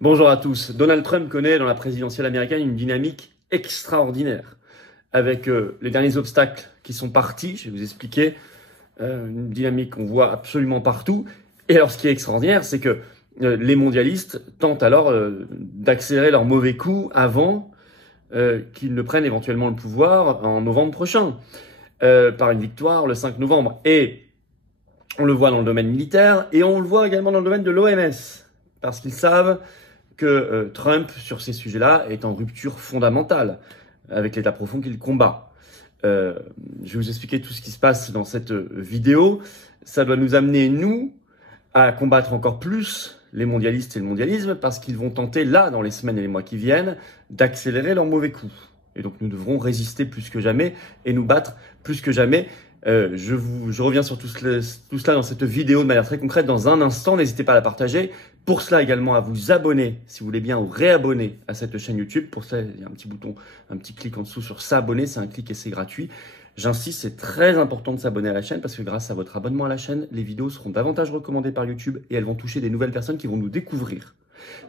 Bonjour à tous. Donald Trump connaît dans la présidentielle américaine une dynamique extraordinaire. Avec les derniers obstacles qui sont partis, je vais vous expliquer, une dynamique qu'on voit absolument partout. Et alors ce qui est extraordinaire, c'est que les mondialistes tentent alors d'accélérer leur mauvais coup avant qu'ils ne prennent éventuellement le pouvoir en novembre prochain, par une victoire le 5 novembre. Et on le voit dans le domaine militaire et on le voit également dans le domaine de l'OMS, parce qu'ils savent que Trump, sur ces sujets-là, est en rupture fondamentale avec l'État profond qu'il combat. Je vais vous expliquer tout ce qui se passe dans cette vidéo. Ça doit nous amener, nous, à combattre encore plus les mondialistes et le mondialisme, parce qu'ils vont tenter, là, dans les semaines et les mois qui viennent, d'accélérer leur mauvais coup. Et donc nous devrons résister plus que jamais et nous battre plus que jamais. Je reviens sur tout cela dans cette vidéo de manière très concrète dans un instant. N'hésitez pas à la partager. Pour cela également à vous abonner, si vous voulez bien, ou réabonner à cette chaîne YouTube. Pour ça, il y a un petit bouton, un petit clic en dessous sur s'abonner. C'est un clic et c'est gratuit. J'insiste, c'est très important de s'abonner à la chaîne parce que grâce à votre abonnement à la chaîne, les vidéos seront davantage recommandées par YouTube et elles vont toucher des nouvelles personnes qui vont nous découvrir.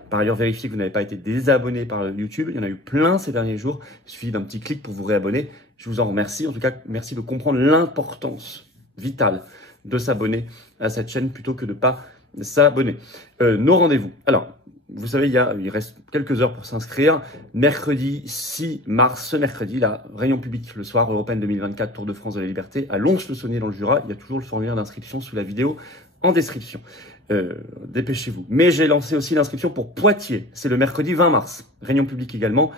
Par ailleurs, vérifiez que vous n'avez pas été désabonné par YouTube. Il y en a eu plein ces derniers jours. Il suffit d'un petit clic pour vous réabonner. Je vous en remercie. En tout cas, merci de comprendre l'importance vitale de s'abonner à cette chaîne plutôt que de ne pas s'abonner. Nos rendez-vous. Alors, vous savez, il reste quelques heures pour s'inscrire. Mercredi 6 mars, ce mercredi, la réunion publique le soir, Européenne 2024, Tour de France de la Liberté, à Lons-le-Saunier dans le Jura. Il y a toujours le formulaire d'inscription sous la vidéo en description. Dépêchez-vous. Mais j'ai lancé aussi l'inscription pour Poitiers. C'est le mercredi 20 mars. Réunion publique également.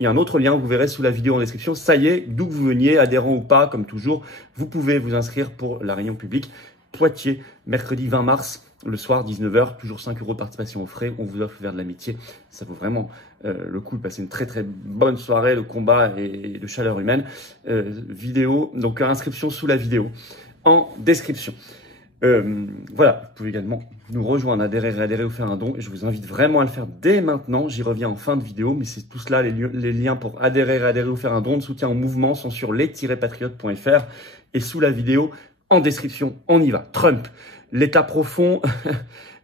Il y a un autre lien, vous verrez sous la vidéo en description. Ça y est, d'où que vous veniez, adhérent ou pas, comme toujours, vous pouvez vous inscrire pour la réunion publique Poitiers, mercredi 20 mars, le soir, 19h, toujours 5 € de participation aux frais. On vous offre le verre de l'amitié. Ça vaut vraiment le coup de passer une très très bonne soirée de combat et de chaleur humaine. Vidéo, donc inscription sous la vidéo en description. Voilà, vous pouvez également nous rejoindre, adhérer ou faire un don. Et je vous invite vraiment à le faire dès maintenant. J'y reviens en fin de vidéo, mais c'est tout cela, les liens pour adhérer ou faire un don de soutien au mouvement sont sur les-patriotes.fr et sous la vidéo en description. On y va. Trump, l'État profond,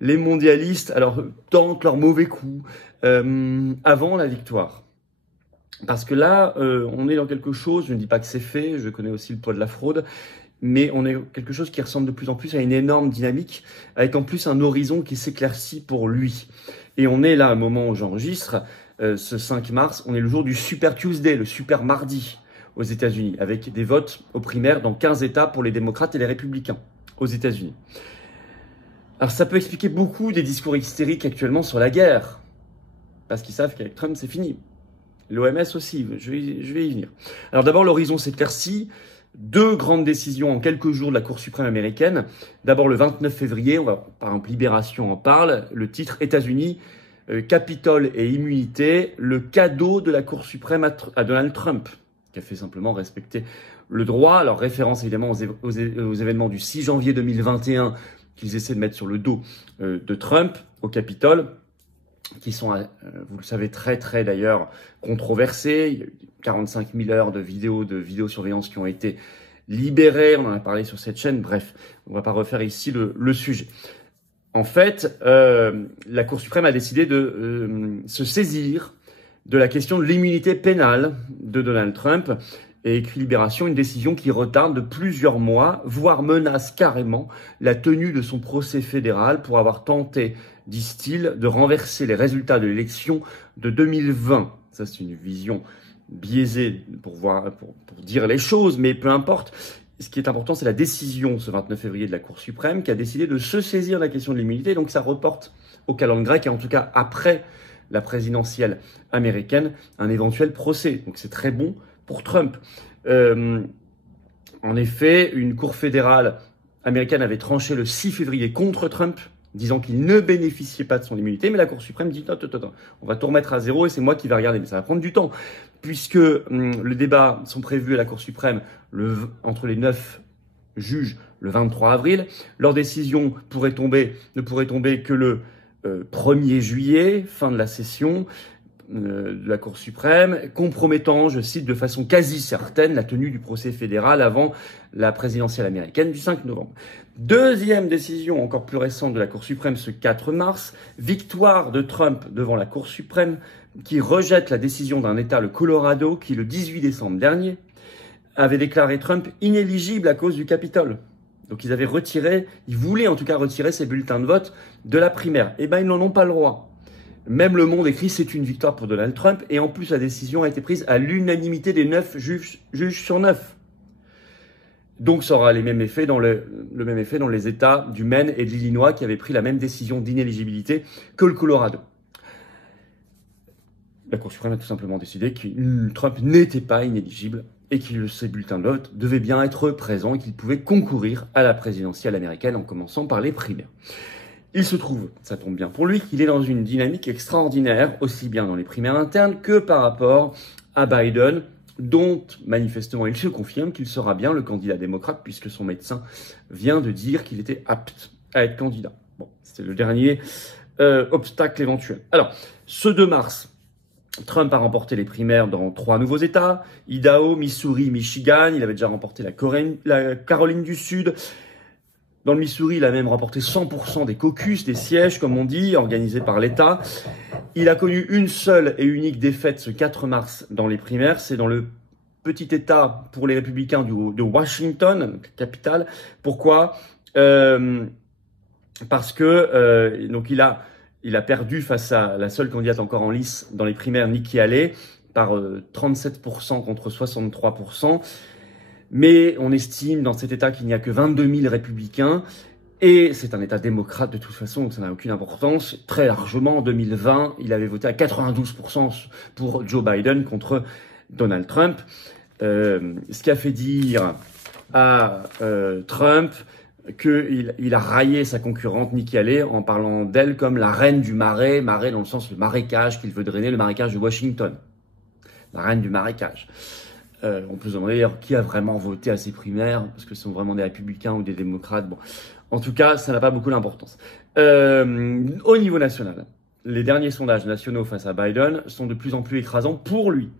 les mondialistes, alors tentent leur mauvais coup avant la victoire. Parce que là, on est dans quelque chose, je ne dis pas que c'est fait, je connais aussi le poids de la fraude, mais on est quelque chose qui ressemble de plus en plus à une énorme dynamique, avec en plus un horizon qui s'éclaircit pour lui. Et on est là, au moment où j'enregistre, ce 5 mars, on est le jour du Super Tuesday, le Super Mardi aux États-Unis, avec des votes aux primaires dans 15 États pour les démocrates et les républicains aux États-Unis. Alors ça peut expliquer beaucoup des discours hystériques actuellement sur la guerre, parce qu'ils savent qu'avec Trump, c'est fini. L'OMS aussi, je vais y venir. Alors d'abord, l'horizon s'éclaircit. 2 grandes décisions en quelques jours de la Cour suprême américaine. D'abord, le 29 février, par exemple, Libération en parle, le titre États-Unis, Capitole et immunité, le cadeau de la Cour suprême à Donald Trump, qui a fait simplement respecter le droit. Alors, référence évidemment aux événements du 6 janvier 2021 qu'ils essaient de mettre sur le dos de Trump au Capitole, qui sont, vous le savez, très très d'ailleurs controversés. Il y a eu 45 000 heures de vidéosurveillance qui ont été libérées. On en a parlé sur cette chaîne. Bref, on ne va pas refaire ici le sujet. En fait, la Cour suprême a décidé de se saisir de la question de l'immunité pénale de Donald Trump et écrit Libération, une décision qui retarde de plusieurs mois, voire menace carrément la tenue de son procès fédéral pour avoir tenté, disent-ils, de renverser les résultats de l'élection de 2020. Ça, c'est une vision biaisée pour dire les choses, mais peu importe. Ce qui est important, c'est la décision ce 29 février de la Cour suprême qui a décidé de se saisir de la question de l'immunité. Donc ça reporte au calendrier grec et en tout cas après la présidentielle américaine un éventuel procès. Donc c'est très bon pour Trump. En effet, une cour fédérale américaine avait tranché le 6 février contre Trump, disant qu'il ne bénéficiait pas de son immunité, mais la Cour suprême dit attends, on va tout remettre à zéro et c'est moi qui vais regarder. Mais ça va prendre du temps, puisque le débat sont prévus à la Cour suprême entre les 9 juges le 23 avril. Leur décision ne pourrait tomber que le 1er juillet, fin de la session. de la Cour suprême, compromettant, je cite, de façon quasi certaine la tenue du procès fédéral avant la présidentielle américaine du 5 novembre. Deuxième décision encore plus récente de la Cour suprême ce 4 mars, victoire de Trump devant la Cour suprême qui rejette la décision d'un État, le Colorado, qui le 18 décembre dernier avait déclaré Trump inéligible à cause du Capitole. Donc ils voulaient en tout cas retirer ces bulletins de vote de la primaire. Eh ben ils n'en ont pas le droit. Même Le Monde écrit c'est une victoire pour Donald Trump et en plus la décision a été prise à l'unanimité des 9 juges sur 9. Donc ça aura le même effet dans les États du Maine et de l'Illinois qui avaient pris la même décision d'inéligibilité que le Colorado. La Cour suprême a tout simplement décidé que Trump n'était pas inéligible et que ses bulletins de vote devaient bien être présents et qu'il pouvait concourir à la présidentielle américaine en commençant par les primaires. Il se trouve, ça tombe bien pour lui, qu'il est dans une dynamique extraordinaire, aussi bien dans les primaires internes que par rapport à Biden, dont manifestement il se confirme qu'il sera bien le candidat démocrate puisque son médecin vient de dire qu'il était apte à être candidat. Bon, c'était le dernier obstacle éventuel. Alors, ce 2 mars, Trump a remporté les primaires dans 3 nouveaux États, Idaho, Missouri, Michigan. Il avait déjà remporté la Caroline du Sud. Dans le Missouri, il a même remporté 100% des caucus, des sièges, comme on dit, organisés par l'État. Il a connu une seule et unique défaite ce 4 mars dans les primaires. C'est dans le petit État pour les républicains de Washington, capitale. Pourquoi Parce que donc il a perdu face à la seule candidate encore en lice dans les primaires, Nikki Haley, par 37% contre 63%. Mais on estime dans cet État qu'il n'y a que 22 000 républicains. Et c'est un État démocrate de toute façon, donc ça n'a aucune importance. Très largement, en 2020, il avait voté à 92% pour Joe Biden contre Donald Trump. Ce qui a fait dire à Trump qu'il a raillé sa concurrente Nikki Haley en parlant d'elle comme la reine du marais dans le sens le marécage qu'il veut drainer, le marécage de Washington. La reine du marécage. On peut se demander d'ailleurs qui a vraiment voté à ces primaires, parce que ce sont vraiment des républicains ou des démocrates. Bon, en tout cas, ça n'a pas beaucoup d'importance. Au niveau national, les derniers sondages nationaux face à Biden sont de plus en plus écrasants pour lui.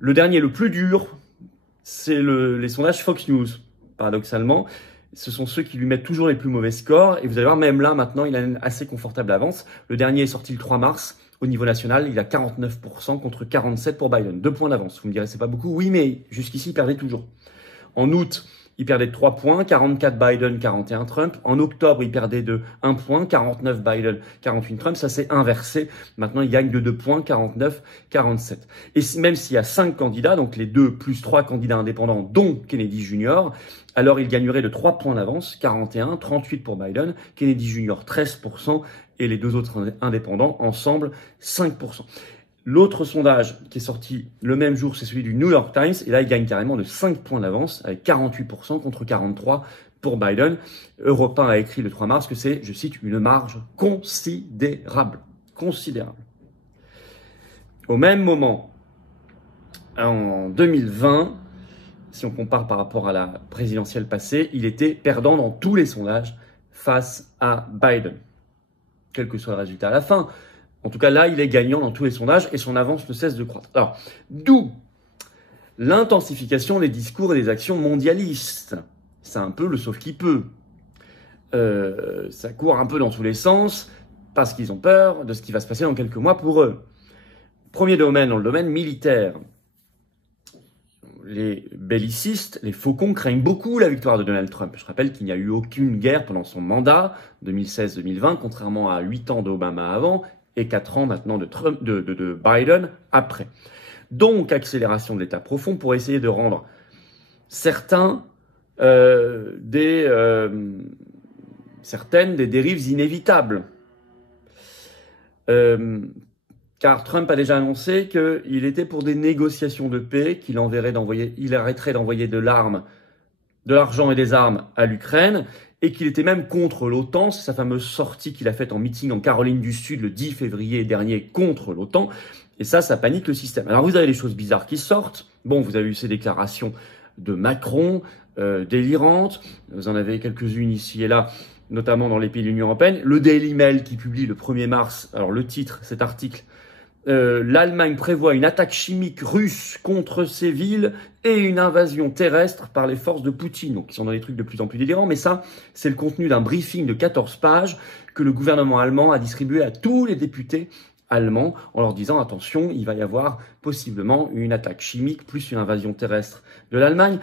Le dernier, le plus dur, c'est les sondages Fox News, paradoxalement. Ce sont ceux qui lui mettent toujours les plus mauvais scores. Et vous allez voir, même là, maintenant, il a une assez confortable avance. Le dernier est sorti le 3 mars. Au niveau national, il a 49% contre 47% pour Biden. 2 points d'avance. Vous me direz, c'est pas beaucoup. Oui, mais jusqu'ici, il perdait toujours. En août, il perdait de 3 points. 44 Biden, 41 Trump. En octobre, il perdait de 1 point. 49 Biden, 48 Trump. Ça s'est inversé. Maintenant, il gagne de 2 points. 49, 47. Et même s'il y a 5 candidats, donc les 2 plus 3 candidats indépendants, dont Kennedy Jr., alors il gagnerait de 3 points d'avance. 41, 38 pour Biden. Kennedy Jr., 13%. Et les 2 autres indépendants, ensemble, 5%. L'autre sondage qui est sorti le même jour, c'est celui du New York Times. Et là, il gagne carrément de 5 points d'avance, avec 48% contre 43% pour Biden. Europe 1 a écrit le 3 mars que c'est, je cite, une marge considérable. Considérable. Au même moment, en 2020, si on compare par rapport à la présidentielle passée, il était perdant dans tous les sondages face à Biden. Quel que soit le résultat à la fin. En tout cas, là, il est gagnant dans tous les sondages et son avance ne cesse de croître. Alors, d'où l'intensification des discours et des actions mondialistes. C'est un peu le sauf qui peut. Ça court un peu dans tous les sens parce qu'ils ont peur de ce qui va se passer dans quelques mois pour eux. Premier domaine, dans le domaine militaire. Les bellicistes, les faucons craignent beaucoup la victoire de Donald Trump. Je rappelle qu'il n'y a eu aucune guerre pendant son mandat, 2016-2020, contrairement à 8 ans d'Obama avant et 4 ans maintenant de Biden après. Donc, accélération de l'état profond pour essayer de rendre certaines des dérives inévitables. Car Trump a déjà annoncé qu'il était pour des négociations de paix, qu'il arrêterait d'envoyer de l'argent et des armes à l'Ukraine, et qu'il était même contre l'OTAN. C'est sa fameuse sortie qu'il a faite en meeting en Caroline du Sud le 10 février dernier contre l'OTAN. Et ça panique le système. Alors vous avez des choses bizarres qui sortent. Bon, vous avez eu ces déclarations de Macron, délirantes. Vous en avez quelques-unes ici et là, notamment dans les pays de l'Union européenne. Le Daily Mail qui publie le 1er mars, alors le titre, cet article, L'Allemagne prévoit une attaque chimique russe contre ces villes et une invasion terrestre par les forces de Poutine. Donc, ils sont dans des trucs de plus en plus délirants, mais ça, c'est le contenu d'un briefing de 14 pages que le gouvernement allemand a distribué à tous les députés allemands en leur disant, attention, il va y avoir possiblement une attaque chimique plus une invasion terrestre de l'Allemagne.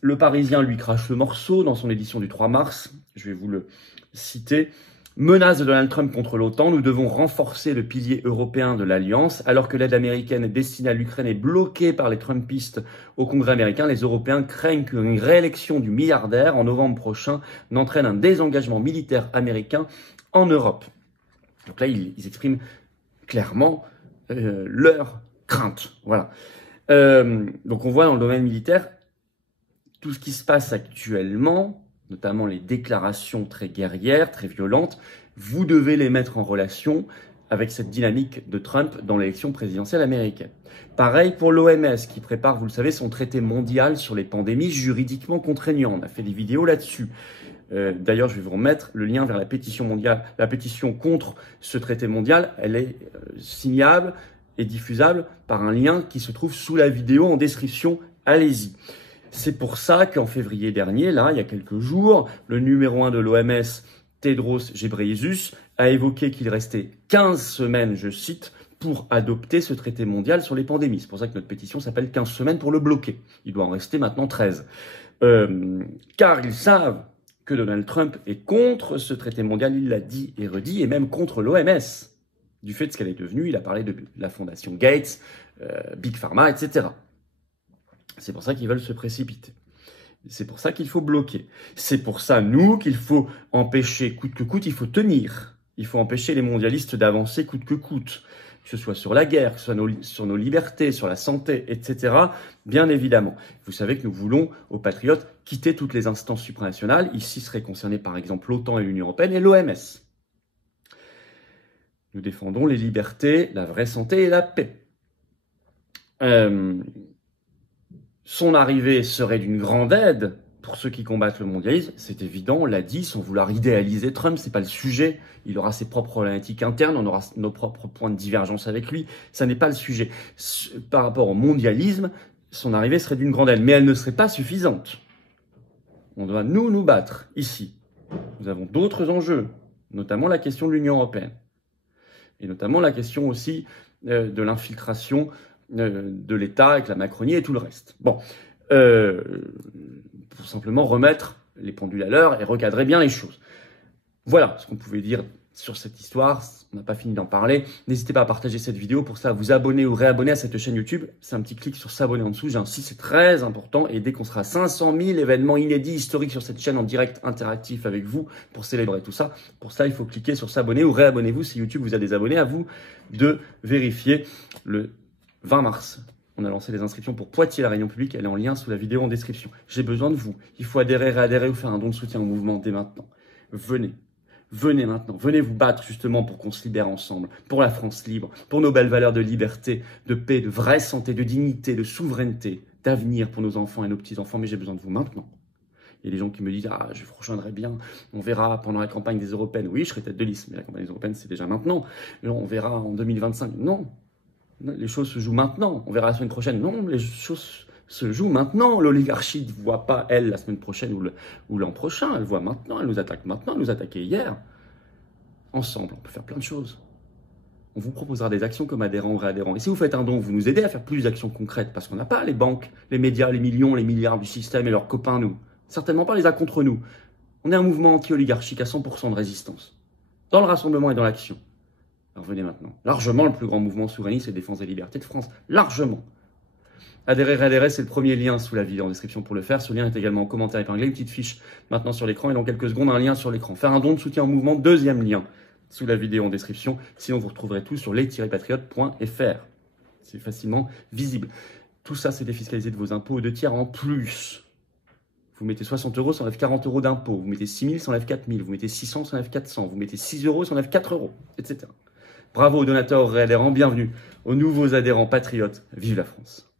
Le Parisien lui crache le morceau dans son édition du 3 mars. Je vais vous le citer. Menace de Donald Trump contre l'OTAN, nous devons renforcer le pilier européen de l'Alliance. Alors que l'aide américaine destinée à l'Ukraine est bloquée par les Trumpistes au Congrès américain, les Européens craignent qu'une réélection du milliardaire en novembre prochain n'entraîne un désengagement militaire américain en Europe. Donc là, ils expriment clairement leur crainte. Voilà. Donc on voit dans le domaine militaire tout ce qui se passe actuellement, notamment les déclarations très guerrières, très violentes, vous devez les mettre en relation avec cette dynamique de Trump dans l'élection présidentielle américaine. Pareil pour l'OMS qui prépare, vous le savez, son traité mondial sur les pandémies juridiquement contraignant. On a fait des vidéos là-dessus. D'ailleurs, je vais vous remettre le lien vers la pétition mondiale. La pétition contre ce traité mondial, elle est signable et diffusable par un lien qui se trouve sous la vidéo en description. Allez-y. C'est pour ça qu'en février dernier, là, il y a quelques jours, le numéro 1 de l'OMS, Tedros Ghebreyesus, a évoqué qu'il restait 15 semaines, je cite, pour adopter ce traité mondial sur les pandémies. C'est pour ça que notre pétition s'appelle 15 semaines pour le bloquer. Il doit en rester maintenant 13. Car ils savent que Donald Trump est contre ce traité mondial, il l'a dit et redit, et même contre l'OMS. Du fait de ce qu'elle est devenue, il a parlé de la fondation Gates, Big Pharma, etc. C'est pour ça qu'ils veulent se précipiter. C'est pour ça qu'il faut bloquer. C'est pour ça, nous, qu'il faut empêcher coûte que coûte, il faut tenir. Il faut empêcher les mondialistes d'avancer coûte que coûte. Que ce soit sur la guerre, que ce soit sur nos libertés, sur la santé, etc. Bien évidemment. Vous savez que nous voulons, aux patriotes, quitter toutes les instances supranationales. Ici seraient concernés par exemple l'OTAN et l'Union européenne et l'OMS. Nous défendons les libertés, la vraie santé et la paix. Son arrivée serait d'une grande aide pour ceux qui combattent le mondialisme, c'est évident, on l'a dit, sans vouloir idéaliser Trump, c'est pas le sujet. Il aura ses propres problématiques internes, on aura nos propres points de divergence avec lui, ça n'est pas le sujet. Par rapport au mondialisme, son arrivée serait d'une grande aide, mais elle ne serait pas suffisante. On doit nous battre, ici. Nous avons d'autres enjeux, notamment la question de l'Union européenne, et notamment la question aussi de l'infiltration de l'État avec la Macronie et tout le reste. Bon, pour simplement remettre les pendules à l'heure et recadrer bien les choses. Voilà ce qu'on pouvait dire sur cette histoire. On n'a pas fini d'en parler. N'hésitez pas à partager cette vidéo. Pour ça, à vous abonner ou réabonner à cette chaîne YouTube. C'est un petit clic sur s'abonner en dessous. J'insiste, c'est très important. Et dès qu'on sera à 500 000 événements inédits, historiques sur cette chaîne en direct interactif avec vous pour célébrer tout ça. Pour ça, il faut cliquer sur s'abonner ou réabonnez-vous si YouTube vous a désabonné. À vous de vérifier. Le 20 mars, on a lancé les inscriptions pour Poitiers, la réunion publique. Elle est en lien sous la vidéo en description. J'ai besoin de vous. Il faut adhérer, réadhérer ou faire un don de soutien au mouvement dès maintenant. Venez. Venez maintenant. Venez vous battre justement pour qu'on se libère ensemble. Pour la France libre. Pour nos belles valeurs de liberté, de paix, de vraie santé, de dignité, de souveraineté, d'avenir pour nos enfants et nos petits-enfants. Mais j'ai besoin de vous maintenant. Il y a des gens qui me disent « Ah, je vous rejoindrai bien. On verra pendant la campagne des Européennes. » Oui, je serai tête de liste. Mais la campagne des Européennes, c'est déjà maintenant. On verra en 2025. Non. Les choses se jouent maintenant. On verra la semaine prochaine. Non, les choses se jouent maintenant. L'oligarchie ne voit pas, elle, la semaine prochaine ou l'an prochain. Elle voit maintenant. Elle nous attaque maintenant. Elle nous attaquait hier. Ensemble, on peut faire plein de choses. On vous proposera des actions comme adhérents ou réadhérents. Et si vous faites un don, vous nous aidez à faire plus d'actions concrètes. Parce qu'on n'a pas les banques, les médias, les millions, les milliards du système et leurs copains, nous. Certainement pas les uns contre nous. On est un mouvement anti-oligarchique à 100% de résistance. Dans le rassemblement et dans l'action. Alors venez maintenant. Largement le plus grand mouvement souverainiste et défense des libertés de France. Largement. Adhérer, réadhérer, c'est le premier lien sous la vidéo en description pour le faire. Ce lien est également en commentaire épinglé. Une petite fiche maintenant sur l'écran et dans quelques secondes, un lien sur l'écran. Faire un don de soutien au mouvement, deuxième lien sous la vidéo en description. Sinon, vous retrouverez tout sur les-patriotes.fr. C'est facilement visible. Tout ça, c'est défiscalisé de vos impôts 2 tiers en plus. Vous mettez 60 €, ça enlève 40 € d'impôts. Vous mettez 6 000, ça enlève 4 000. Vous mettez 600, ça enlève 400. Vous mettez 6 €, ça enlève 4 €, etc. Bravo aux donateurs, aux réadhérents, bienvenue aux nouveaux adhérents patriotes. Vive la France!